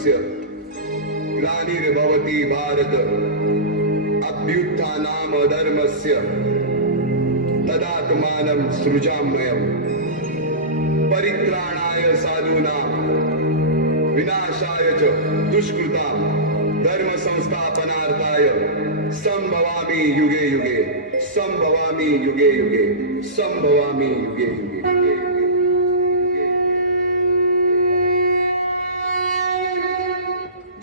धर्मस्य ग्लानिर्भवति भारत अभ्युत्थानाम धर्मस्य तदात्मानं सृजाम्यहम् परित्राणाय साधूनां विनाशाय च दुष्कृतां धर्म संस्थापनार्थाय संभवामि युगे युगे संभवामि युगे युगे संभवामि युगे युगे।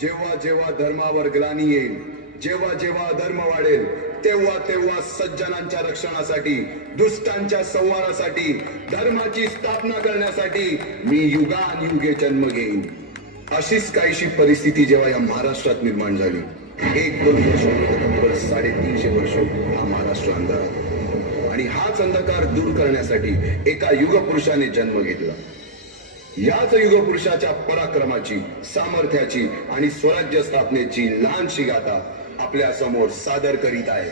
जेव्हा जेव्हा धर्मावर ग्लानी येईल, जेव्हा जेव्हा धर्म वाढेल, तेव्हा तेव्हा सज्जनांच्या रक्षणासाठी, दुष्टांच्या संहारासाठी, धर्माची स्थापना करण्यासाठी मी युगानुयुगे जन्म घेईन। अशीच काहीशी परिस्थिती जेव्हा या महाराष्ट्रात निर्माण झाली, 1-2 वर्ष 350 वर्ष हा महाराष्ट्र अंधारात, आणि हाच अंधकार दूर करण्यासाठी एका युगपुरुषाने जन्म घेतला। याच युगपुरुषाच्या पराक्रमाची, सामर्थ्याची आणि स्वराज्य स्थापनेची लहानशी गाथा आपल्या समोर सादर करीत आहे।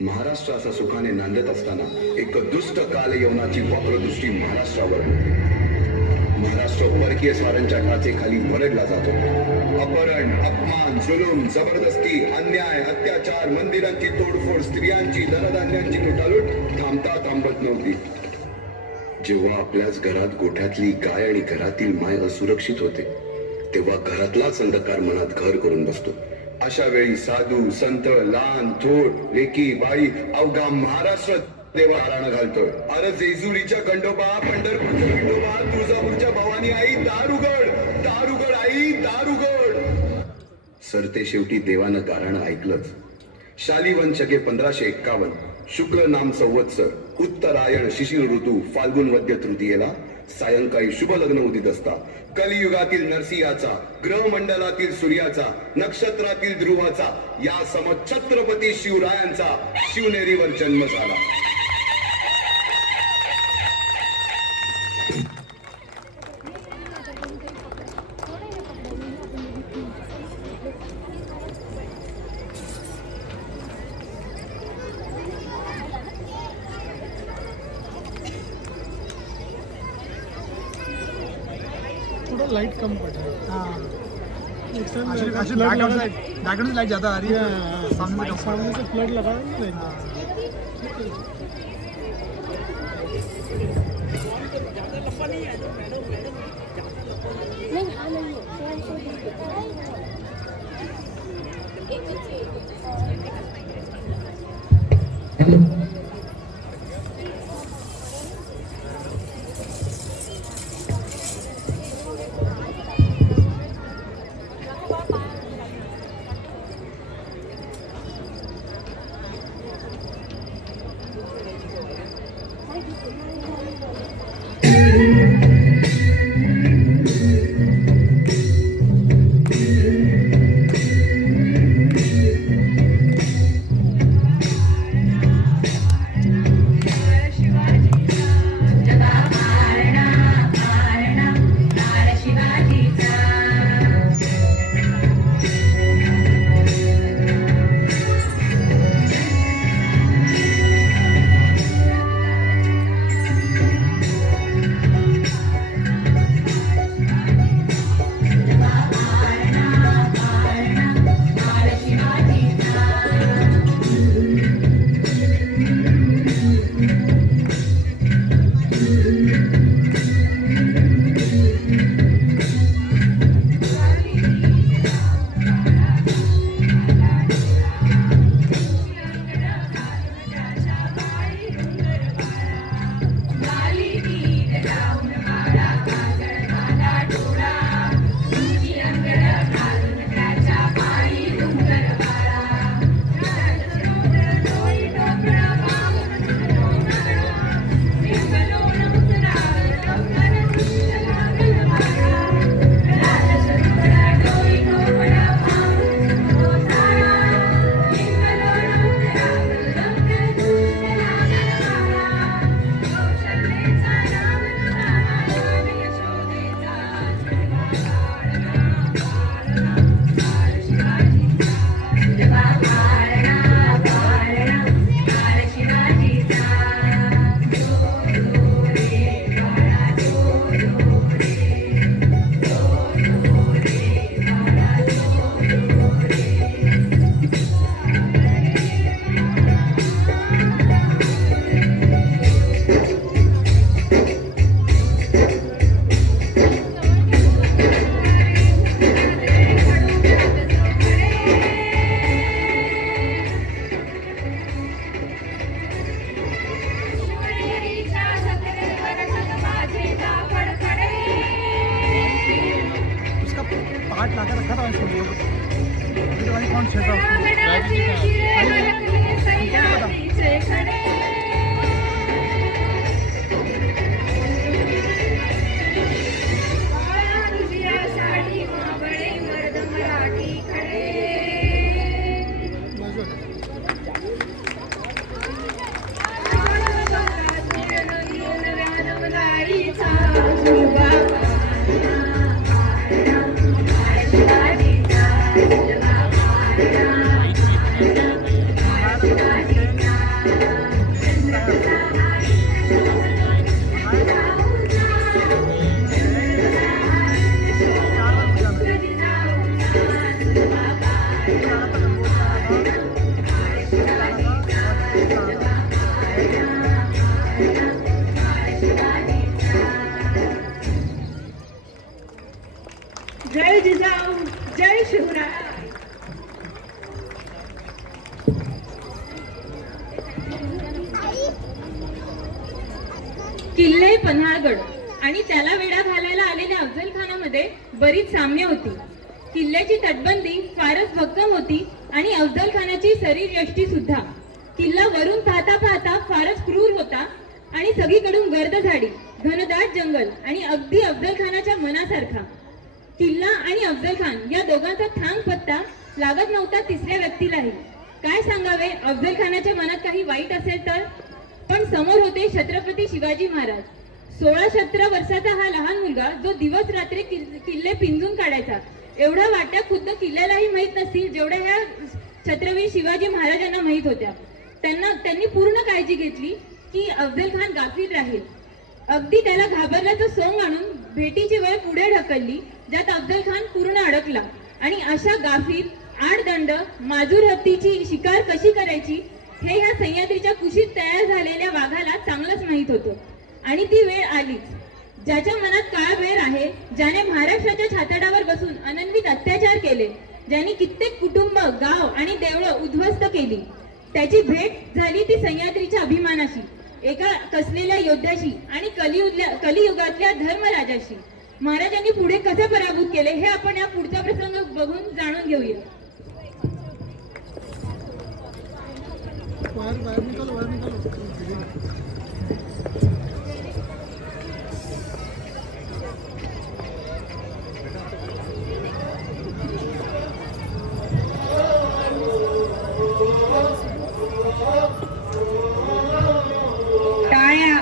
महाराष्ट्र असा सुखाने नांदत असताना एक दुष्ट कालयवनाची वक्रदृष्टी महाराष्ट्रावर होती। महाराष्ट्र परकीय स्वारांच्या टाचेखाली भरडला जातो। अपहरण, अपमान, जुलूम, जबरदस्ती, अन्याय, अत्याचार, मंदिरांची तोडफोड, स्त्रियांची, धनधान्यांची लुटालूट थांबता थांबत नव्हती। जेव्हा आपल्याच घरात गोठ्यातली गाय आणि घरातील माय असुरक्षित होते, तेव्हा घरातलाच अंधकार मनात घर करून बसतो। अशा वेळी साधू, संत, लहान, थोर, लेकी, बाई, अवघा महाराष्ट्र देवा हाराणं घालतोय। अरे जेजुरीच्या खंडोबा, पंढरपूरच्या खंडोबा, तुळजापूरच्या भवानी आई, दार उघड, दार उघड आई, दार उघड। सरते शेवटी देवानं गाराणं ऐकलंच। शालिवंत शके 1551 शुक्ल नाम संवत्सर, उत्तरायण शिशिर ऋतू, फाल्गुन वद्य तृतीयेला सायंकाळी शुभ लग्न उदित असता कलियुगातील नरसिंहाचा, ग्रहमंडलातील सूर्याचा, नक्षत्रातील ध्रुवाचा, या सम छत्रपती शिवरायांचा शिवनेरीवर जन्म झाला। थोड़ा लाइट कम पड़ रहा है। बैकग्राउंड लाइट ज्यादा आ रही है, सामने से फ्लड लगा है ना। खरं आहे समोर आणि कोण शेतात जय जिजाऊ जय शिवराय. किल्ले पन्हाळगड आणि त्याला वेढा घालायला आलेल्या अफजल खानामध्ये बरीच साम्य होती. किल्ल्याची तटबंदी फारच भक्कम होती आणि अफजल खानाची शरीरयष्टी सुद्धा. किल्ला वरून पाहता पाहता फारच क्रूर होता आणि सगळीकडून गर्द झाडी, घनदाट जंगल आणि अगदी अफजल खानाच्या मनासारखा. किल्ला आणि अफजल खान या दोघांचा ठाम पत्ता लागत नव्हता तिसऱ्या व्यक्तीलाही. काय सांगावे, अफजल खानाच्या मनात काही वाईट असेल तर. पण समोर होते छत्रपती शिवाजी महाराज. 16-17 वर्षाचा हा लहान मुलगा जो दिवस रात्री किल्ले पिंजून काढायचा. एवढा वाट्या खुद्द किल्ल्यालाही माहीत नसतील जेवढ्या ह्या छत्रपती शिवाजी महाराजांना माहीत होत्या. त्यांनी पूर्ण काळजी घेतली की अफजल खान गाफील राहील. अगदी त्याला घाबरल्याचं सोंग आणून भेटीची वेळ पुढे ढकलली, ज्यात अफजल खान पूर्ण अडकला. आणि अशा गाफील, आडदंड, माजूर हत्तीची शिकार कशी करायची हे ह्या सह्याद्रीच्या कुशीत तयार झालेल्या वाघाला चांगलंच माहीत होतं. आणि ती वेळ आलीच. ज्याच्या मनात काळभैर आहे, ज्याने महाराष्ट्राच्या छातडावर बसून अनन्वित अत्याचार केले, ज्यांनी कित्येक कुटुंब, गाव आणि देवळं उद्ध्वस्त केली, त्याची भेट झाली ती सह्याद्रीच्या अभिमानाशी, एका कसलेल्या योद्ध्याशी आणि कलियुगातल्या धर्मराजाशी. महाराजांनी पुढे कसे पराभूत केले हे आपण या पुढचा प्रसंग बघून जाणून घेऊया. बाहेर निघालो. टाळ्या.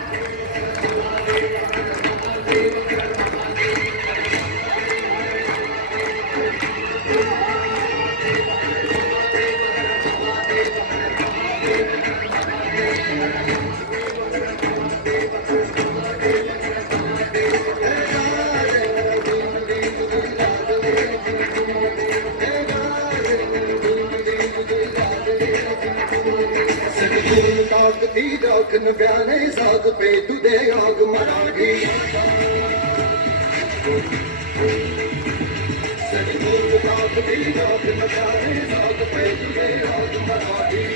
ताकती राख नव्याने साग पे तुझे आग मराठी. ताकती राख नव्याने साग पे तुझे आग मराठी.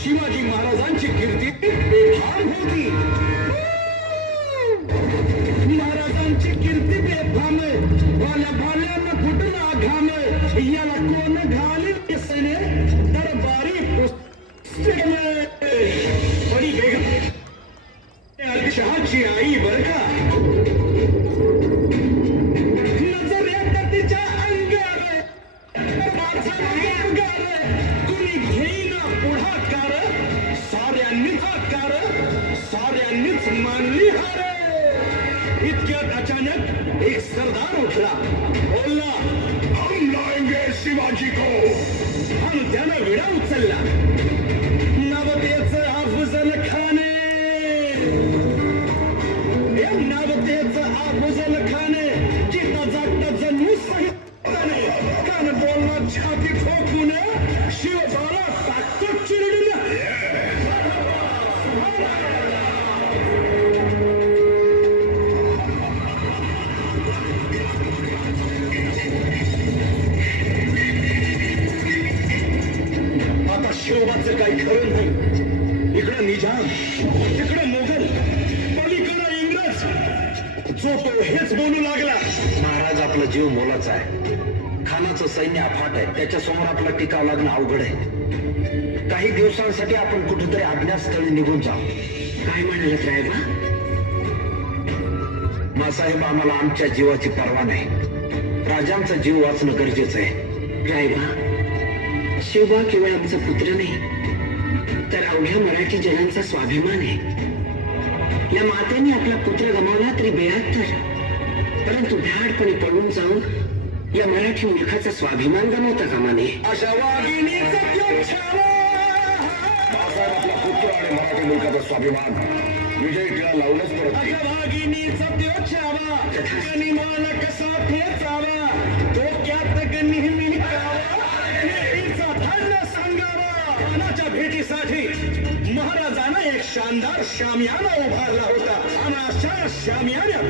शिवाजी महाराजांची कीर्ती बेफाम होती. महाराजांची कीर्ती बेफाम, भाल्या भाल्यानं फुटला घाम. याला कोण घाली केसने दरबारी बडी बेगम शहाची आई बर का. नजर येतात तिच्या अंगार, तुम्ही घेईना पुढाकार. साऱ्यांनीच मानली हार. इतक्यात अचानक एक सरदार उठला, बोलला, हम लाएंगे शिवाजी को. आणि त्यानं विडा उचलला. नवतेचं अफजल खाने, नवतेचं अफजल खाने. जिथं जागत जणू सहित कान बोलला छाती ठोकून, शिवबाला शिरोबाचं काही खरं नाही. इकडं निजाम, तिकडं मोगल, पलीकडं इंग्रज. जो तो हेच बोलू लागला. महाराज, आपला जीव मोलाचा आहे. खानाचं सैन्य अफाट आहे. त्याच्यासमोर आपला टिकाव लागणं अवघड आहे. काही दिवसांसाठी आपण कुठेतरी अज्ञातस्थळी निघून जाऊ. काय म्हणालात रायबा? मासाहेब, आम्हाला आमच्या जीवाची पर्वा नाही. राजांचा जीव वाचणं गरजेचं आहे. रायबा, शिवबा केवळ आमचा पुत्र नाही, तर अवघ्या मराठी जनांचा स्वाभिमान आहे. या मातेने आपला पुत्र गमावला तरी 72, परंतु भ्याडपणे पळून जाऊन या मराठी मुलखाचा स्वाभिमान गमावता कामा नये. अशा वाघिणीचा त्याग छावा. मासाहेब, आपला पुत्र आणि मराठी मुलकाचा स्वाभिमान विजय टिळा लावूनच परत येईल. वाघिणीचा त्याग छावा. गनिमान कसा ठेचावा. डोक्यात नेहमी नेहमीचा धर्म सांगावा. खानाच्या भेटीसाठी महाराजांना एक शानदार शामियाना उभारला होता. आणि अशा शामियान्यात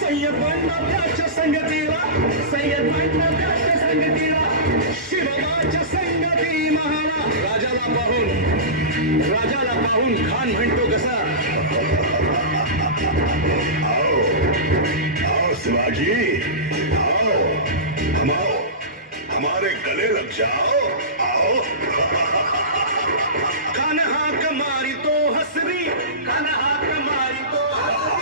सय्यद त्याच्या संगतीला, सय्यद त्याच्या संगतीला, शिवबाच्या संगती महारा. राजाला पाहून खान म्हणतो कसा, आओ शिवाजी, आओ, थमाओ, हमारे गले लग जाओ, आओ. खान हाक मारी तो हसरी, खान हाक मारी तो हसरी.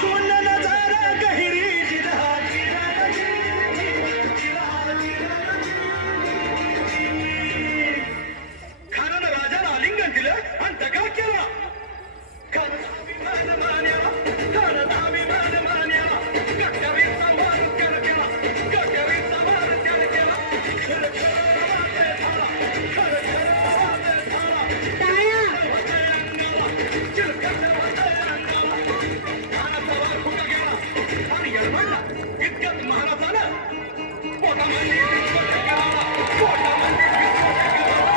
सुन नजारा गहिरी जिरा जिरा खानानं राजाला आलिंगन दिलं आणि दगा केला. खानाचा अभिमान मान्या, खानाचा अभिमान मान्या. गटारीचा मान कर केला, गटारीचा मान कर केला. खर खर आवाज झाला, खर खर आवाज झाला. टाळ्या. चिलखत होतंय अंगाला. खानाचा वार फुका गेला आणि यडबडला. इतक्यात महाराजानं पोटामध्ये विस्फोट केला, पोटामध्ये विस्फोट केला.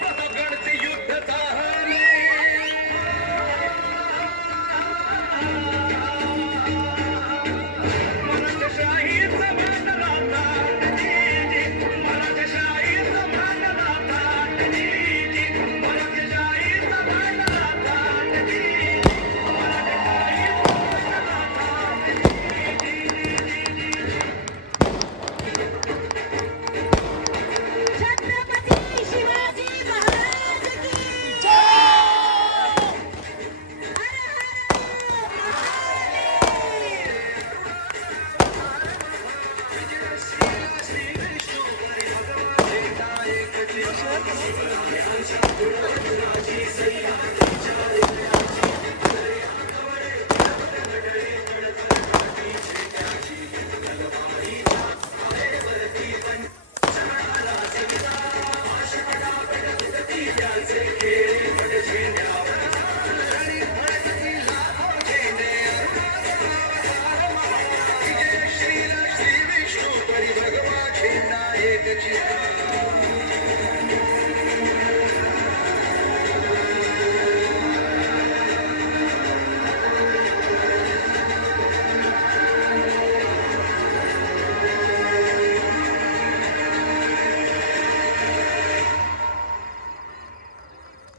प्रतापगडचे युद्ध झाले. मराठशाहीचा मान राहता. मराठशाहीचा मान राहता. मराठशाहीचा मान राहता. छत्रपती शिवाजी महाराज की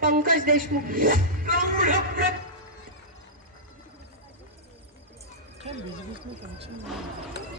पंकज देशमुख. क्या बिजनेस में फंक्शन